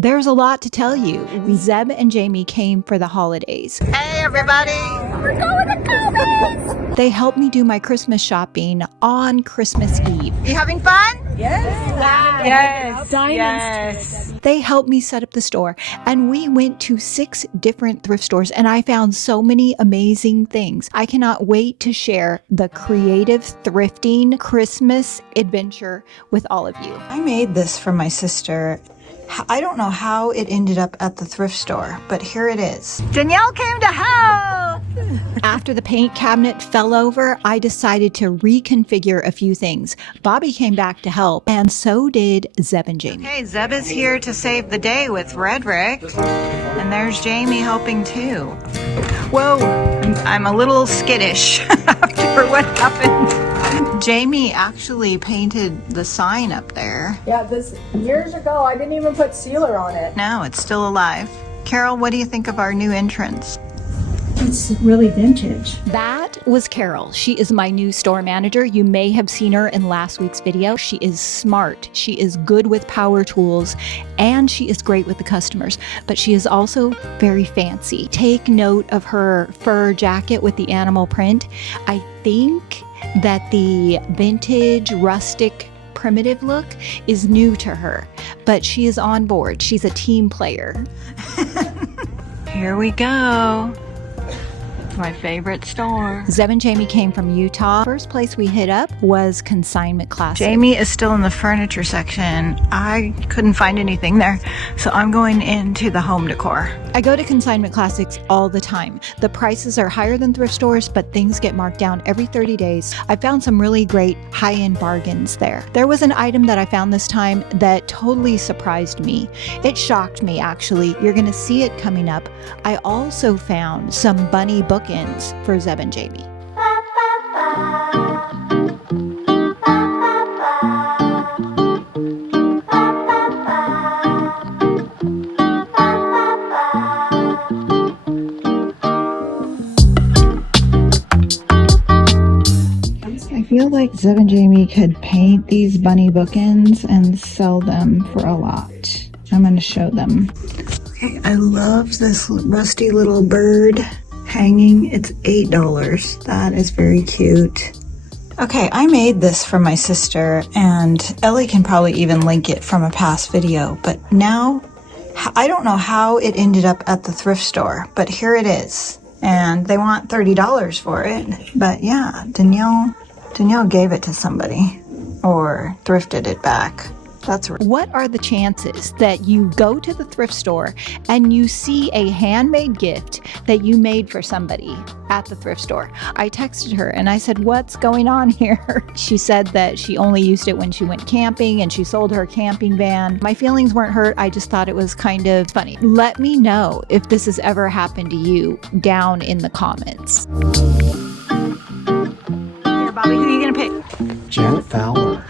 There's a lot to tell you. Zeb and Jami came for the holidays. Hey everybody! We're going to Kobe's! They helped me do my Christmas shopping on Christmas Eve. You having fun? Yes. Yes. They helped me set up the store, and we went to 6 different thrift stores, and I found so many amazing things. I cannot wait to share the creative thrifting Christmas adventure with all of you. I made this for my sister. I don't know how it ended up at the thrift store, but here it is. Danielle came to help! After the paint cabinet fell over, I decided to reconfigure a few things. Bobby came back to help, and so did Zeb and Jami. Okay, Zeb is here to save the day with Redrick, and there's Jami helping too. Whoa, I'm a little skittish after what happened. Jami actually painted the sign up there. Yeah, this years ago, I didn't even put sealer on it. No, it's still alive. Carol, what do you think of our new entrance? It's really vintage. That was Carol. She is my new store manager. You may have seen her in last week's video. She is smart. She is good with power tools, and she is great with the customers, but she is also very fancy. Take note of her fur jacket with the animal print. I think that the vintage, rustic, primitive look is new to her, but she is on board. She's a team player. Here we go. My favorite store. Zeb and Jami came from Utah. First place we hit up was Consignment Classics. Jami is still in the furniture section. I couldn't find anything there, so I'm going into the home decor. I go to Consignment Classics all the time. The prices are higher than thrift stores, but things get marked down every 30 days. I found some really great high-end bargains there. There was an item that I found this time that totally surprised me. It shocked me, actually. You're gonna see it coming up. I also found some bunny bookends for Zeb and Jami. I feel like Zeb and Jami could paint these bunny bookends and sell them for a lot. I'm going to show them. Okay, I love this rusty little bird hanging. It's $8. That is very cute. Okay, I made this for my sister, and Ellie can probably even link it from a past video, but now I don't know how it ended up at the thrift store, but here it is. And they want $30 for it. But yeah, Danielle gave it to somebody or thrifted it back. That's right. What are the chances that you go to the thrift store and you see a handmade gift that you made for somebody at the thrift store? I texted her and I said, "What's going on here?" She said that she only used it when she went camping and she sold her camping van. My feelings weren't hurt. I just thought it was kind of funny. Let me know if this has ever happened to you down in the comments. Here, Bobby, who are you going to pick? Janet Fowler.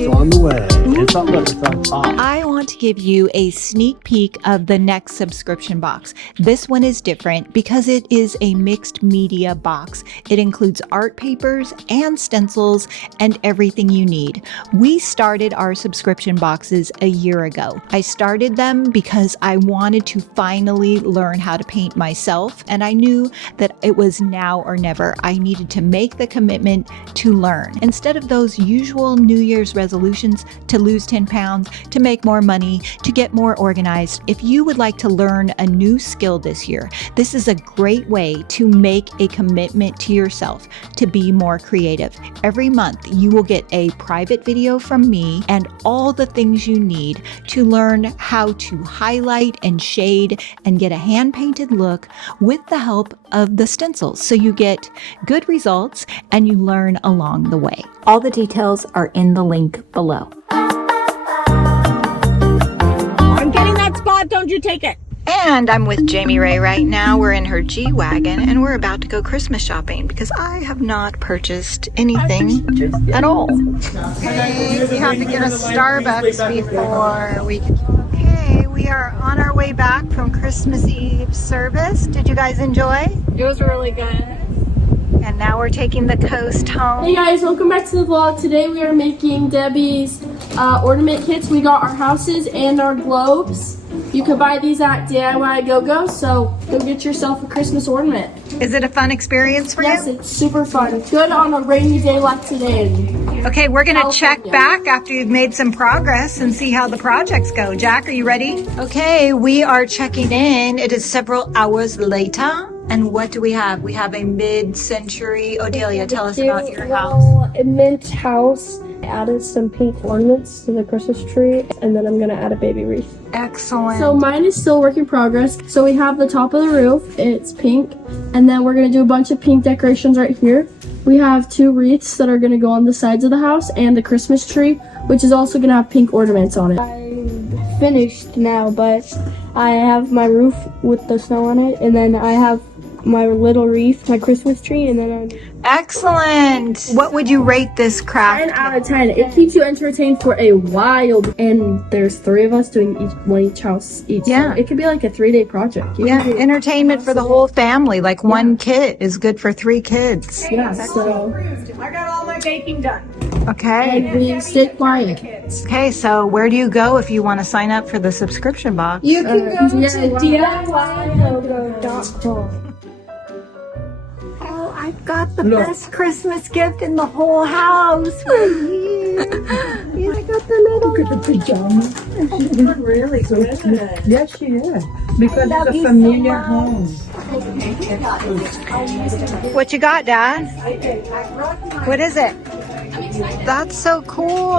It's on the way. It's on top. I want to give you a sneak peek of the next subscription box. This one is different because it is a mixed media box. It includes art papers and stencils and everything you need. We started our subscription boxes a year ago. I started them because I wanted to finally learn how to paint myself, and I knew that it was now or never. I needed to make the commitment to learn. Instead of those usual New Year's resolutions to lose 10 pounds, to make more money, to get more organized, if you would like to learn a new skill this year, this is a great way to make a commitment to yourself to be more creative. Every month, you will get a private video from me and all the things you need to learn how to highlight and shade and get a hand-painted look with the help of the stencils. So you get good results and you learn along the way. All the details are in the link below. I'm getting that spot, don't you take it. And I'm with Jami Ray right now. We're in her G-Wagon and we're about to go Christmas shopping because I have not purchased anything at all. Okay, we have to get a Starbucks before we... Okay, we are on our way back from Christmas Eve service. Did you guys enjoy? It was really good. And now we're taking the coast home. Hey guys, welcome back to the vlog. Today we are making Debi's ornament kits. We got our houses and our globes. You can buy these at DIY Go-Go, so go get yourself a Christmas ornament. Is it a fun experience for Yes, you? it's super fun. Good on a rainy day like today. Okay, we're gonna check California. back after you've made some progress and see how the projects go. Jack, are you ready? Okay, we are checking in. It is several hours later. And what do we have? We have a mid-century. Odelia, tell us about your house. A mint house. I added some pink ornaments to the Christmas tree, and then I'm gonna add a baby wreath. Excellent. So mine is still work in progress. So we have the top of the roof, it's pink, and then we're gonna do a bunch of pink decorations right here. We have 2 wreaths that are gonna go on the sides of the house, and the Christmas tree, which is also gonna have pink ornaments on it. I'm finished now, but I have my roof with the snow on it, and then I have my little wreath, my Christmas tree, and then Excellent. What would you rate this craft? 10 out of 10. It keeps you entertained for a while, and there's 3 of us doing each house each. Yeah. So it could be like a 3-day project. Yeah, entertainment for the whole family. Like one kit is good for 3 kids. Yeah, so I got all my baking done. Okay. and we stay quiet. Okay, so where do you go if you want to sign up for the subscription box? You can go to DIYGoGo.com. Oh, I've got the best Christmas gift in the whole house for you. I got the little. Look at the pajamas. She is really good. Yes, she is. Because it's a you so familiar much. home. What you got, Dad? What is it? That's so cool.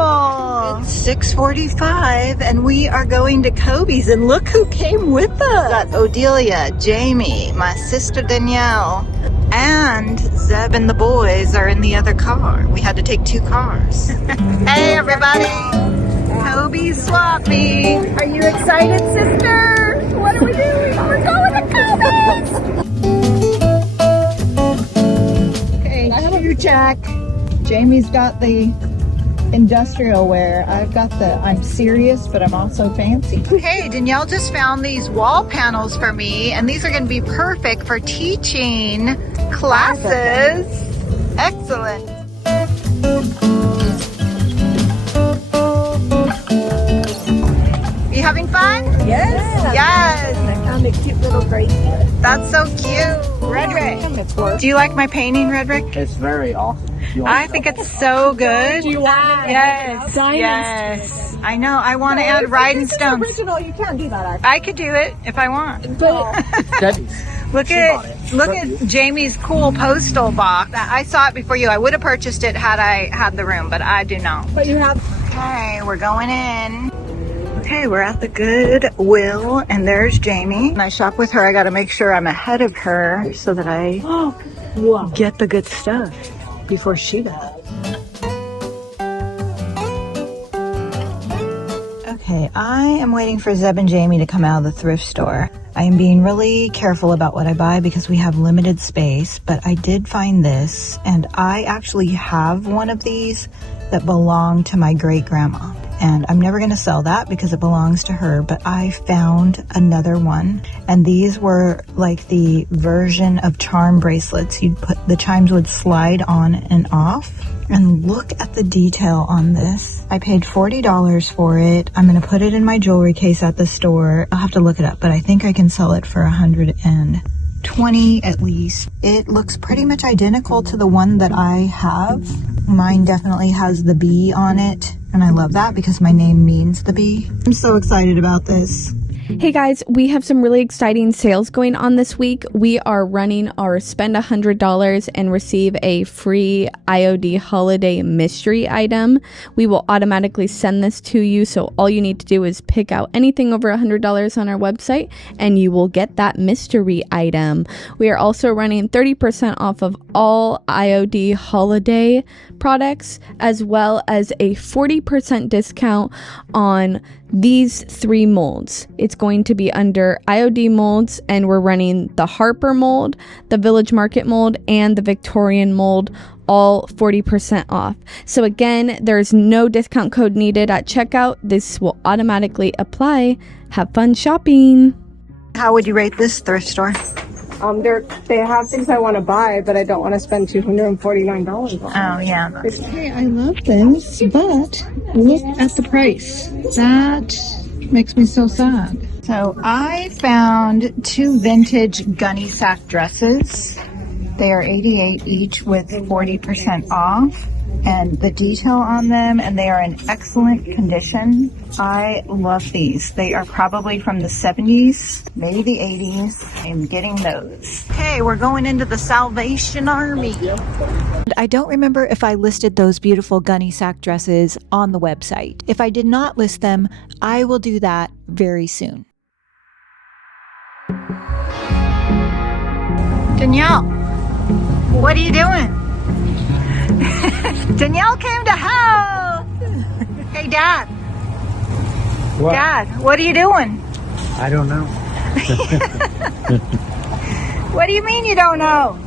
It's 6:45 and we are going to Kobe's, and look who came with us. Got Odelia, Jamie, my sister Danielle, and Zeb and the boys are in the other car. We had to take 2 cars. Hey everybody, Kobe's swap meet. Are you excited, sister? What are we doing? We're going to Kobe's! Okay, shoe check. Jamie's got the industrial wear. I've got the I'm serious, but I'm also fancy. Okay, Danielle just found these wall panels for me, and these are going to be perfect for teaching classes. Excellent. You having fun? Yes. Yes. I found a cute little bracelet. That's so cute. Redrick, do you like my painting, Redrick? It's very awesome. I think it's so good. Do you want Yes, yes. I know. I want to add rhinestones. original? You can't do that. I could do it if I want. Debbie's. Look at Jamie's cool postal box. I saw it before you. I would have purchased it had I had the room, but I do not. But you have. Okay, we're going in. Okay, we're at the Goodwill, and there's Jamie. When I shop with her, I got to make sure I'm ahead of her so that I get the good stuff before she does. Okay, I am waiting for Zeb and Jamie to come out of the thrift store. I am being really careful about what I buy because we have limited space, but I did find this, and I actually have one of these that belonged to my great-grandma. And I'm never going to sell that because it belongs to her, but I found another one, and these were like the version of charm bracelets. You'd put, the chimes would slide on and off, and look at the detail on this. I paid $40 for it. I'm going to put it in my jewelry case at the store. I'll have to look it up, but I think I can sell it for $120 at least. It looks pretty much identical to the one that I have. Mine definitely has the bee on it, and I love that because my name means the bee. I'm so excited about this. Hey guys, we have some really exciting sales going on this week. We are running our spend $100 and receive a free IOD holiday mystery item. We will automatically send this to you, so all you need to do is pick out anything over $100 on our website and you will get that mystery item. We are also running 30% off of all IOD holiday products, as well as a 40% discount on these 3 molds. It's going to be under IOD molds, and we're running the Harper mold, the Village Market mold, and the Victorian mold, all 40% off. So again, there's no discount code needed at checkout. This will automatically apply. Have fun shopping. How would you rate this thrift store? They have things I want to buy, but I don't want to spend $249 on. Oh, yeah. Hey, I love this, but look at the price. That makes me so sad. So I found 2 vintage gunny sack dresses. They are $88 each with 40% off. And the detail on them, and they are in excellent condition. I love these. They are probably from the 70s, maybe the 80s. I'm getting those. Okay, we're going into the Salvation Army. I don't remember if I listed those beautiful gunny sack dresses on the website. If I did not list them, I will do that very soon. Danielle, what are you doing? Danielle came to help. Hey, Dad. What? Dad, what are you doing? I don't know. What do you mean you don't know?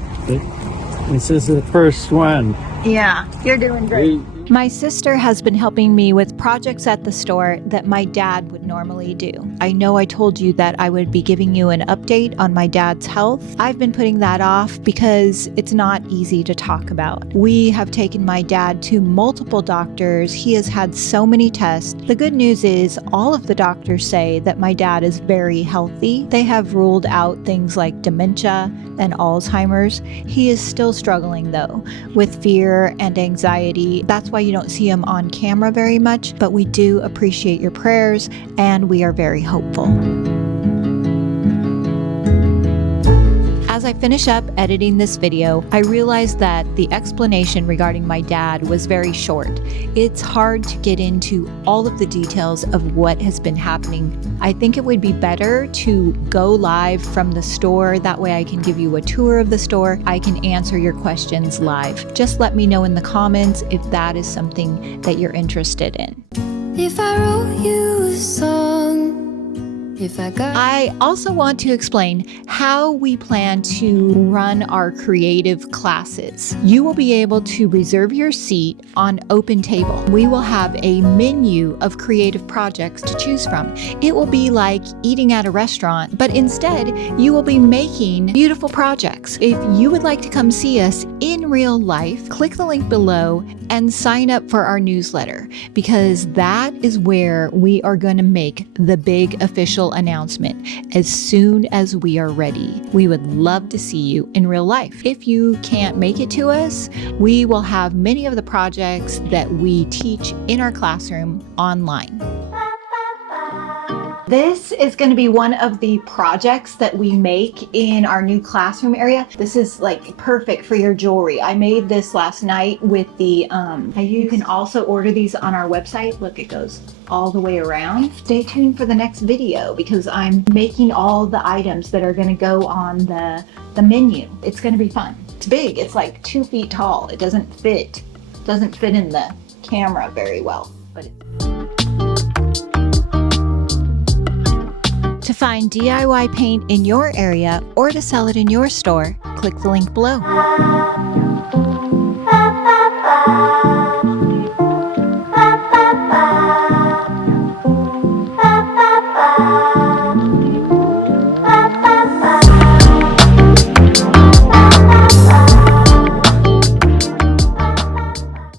This is the first one. Yeah, you're doing great. My sister has been helping me with projects at the store that my dad would normally do. I know I told you that I would be giving you an update on my dad's health. I've been putting that off because it's not easy to talk about. We have taken my dad to multiple doctors. He has had so many tests. The good news is all of the doctors say that my dad is very healthy. They have ruled out things like dementia and Alzheimer's. He is still struggling though with fear and anxiety. That's why you don't see him on camera very much, but we do appreciate your prayers and we are very hopeful. As I finish up editing this video, I realized that the explanation regarding my dad was very short. It's hard to get into all of the details of what has been happening. I think it would be better to go live from the store. That way I can give you a tour of the store. I can answer your questions live. Just let me know in the comments if that is something that you're interested in. If I wrote you a song, I also want to explain how we plan to run our creative classes. You will be able to reserve your seat on Open Table. We will have a menu of creative projects to choose from. It will be like eating at a restaurant, but instead you will be making beautiful projects. If you would like to come see us in real life, click the link below and sign up for our newsletter, because that is where we are going to make the big official announcement as soon as we are ready. We would love to see you in real life. If you can't make it to us, we will have many of the projects that we teach in our classroom online. This is going to be one of the projects that we make in our new classroom area. This is like perfect for your jewelry. I made this last night with the, you can also order these on our website. Look, it goes all the way around. Stay tuned for the next video because I'm making all the items that are going to go on the menu. It's going to be fun. It's big. It's like 2 feet tall. It doesn't fit in the camera very well, but to find DIY paint in your area or to sell it in your store, click the link below.